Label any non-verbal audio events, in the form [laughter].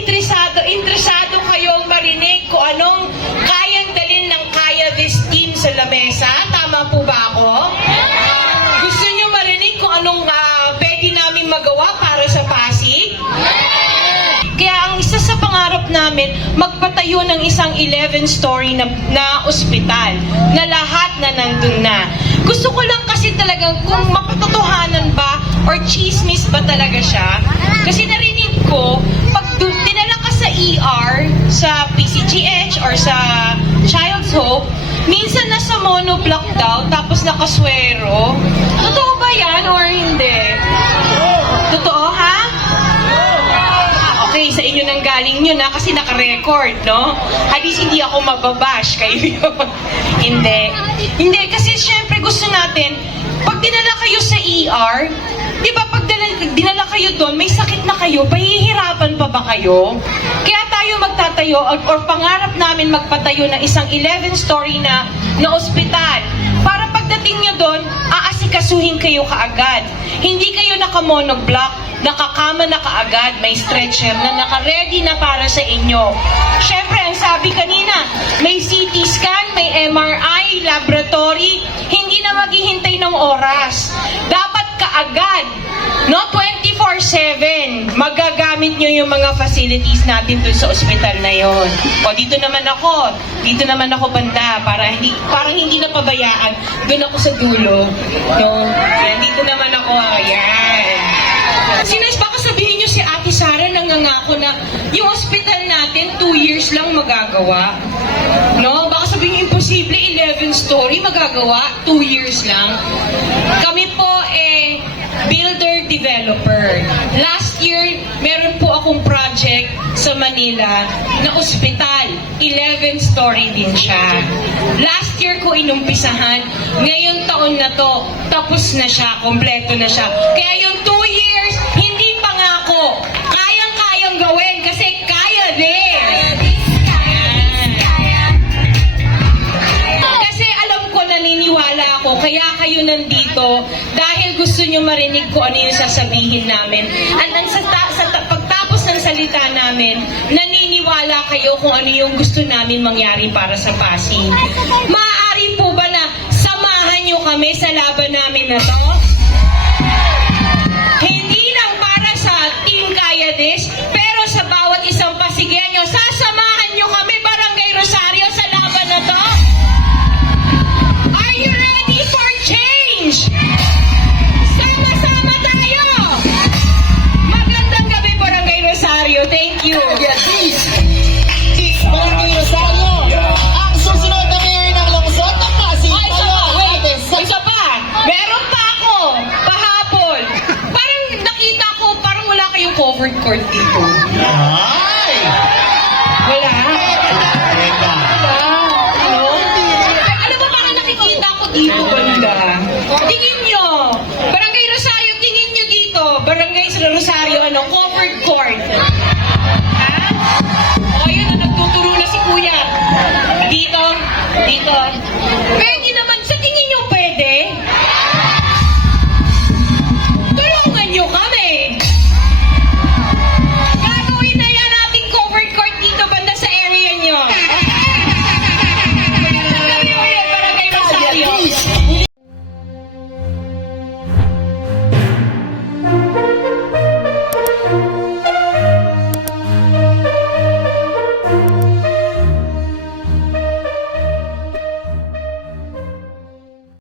interesado, interesado kayong marinig kung anong kayang dalin ng kaya this team sa lamesa. Tama po ba ako? Gusto nyo marinig kung anong uh, pwede namin magawa para sa Pasig? Kaya ang isa sa pangarap namin, magpatayo ng isang 11-story na, na ospital na lahat na nandun na. Gusto ko lang kasi talagang kung mapatotohanan ba or chismis ba talaga siya. Kasi narinig ko, dinala ka sa ER, sa PCGH or sa Child's Hope, minsan nasa monoblock daw, tapos nakaswero. Totoo ba yan or hindi? Totoo, ha? Ah, okay, sa inyo nang galing yun na kasi naka-record, no? At hindi ako mababash kayo yun. [laughs] hindi. Hindi, kasi syempre gusto natin, pag dinala kayo sa ER, di ba dinala, kayo doon, may sakit na kayo, pahihirapan pa ba kayo? Kaya tayo magtatayo, or, pangarap namin magpatayo ng isang 11-story na, na ospital. Para pagdating nyo doon, aasikasuhin kayo kaagad. Hindi kayo naka-monoblock, nakakama na kaagad, may stretcher na naka-ready na para sa inyo. Siyempre, ang sabi kanina, may CT scan, may MRI, laboratory, hindi na maghihintay ng oras. Dapat kaagad? 24-7, magagamit nyo yung mga facilities natin dun sa ospital na yon. O, dito naman ako, dito naman ako banda, para hindi, parang hindi na pabayaan. Doon ako sa dulo. No? Yan, dito naman ako, ayan. Sinas, baka sabihin nyo si Ate Sara nangangako na yung hospital natin, two years lang magagawa. No? Baka sabihin imposible, 11 story magagawa, two years lang. Kami po eh, builder developer. Last year, meron po akong project sa Manila na ospital. 11 story din siya. Last year ko inumpisahan. Ngayon taon na to, tapos na siya, kompleto na siya. Kaya yung nandito dahil gusto nyo marinig ko ano yung sasabihin namin. At ang sa, ta- sa ta- pagtapos ng salita namin, naniniwala kayo kung ano yung gusto namin mangyari para sa Pasig. Maaari po ba na samahan nyo kami sa laban namin na to? Covered court dito. Ay! Wala. Teka. Ano? Alam mo, parang nakikita ko dito, banda. Tingin nyo. Barangay Rosario, tingin nyo dito. Barangay sa Rosario, ano, covered court. Ha? O, yun, nagtuturo na si Kuya. Dito, dito. Pwede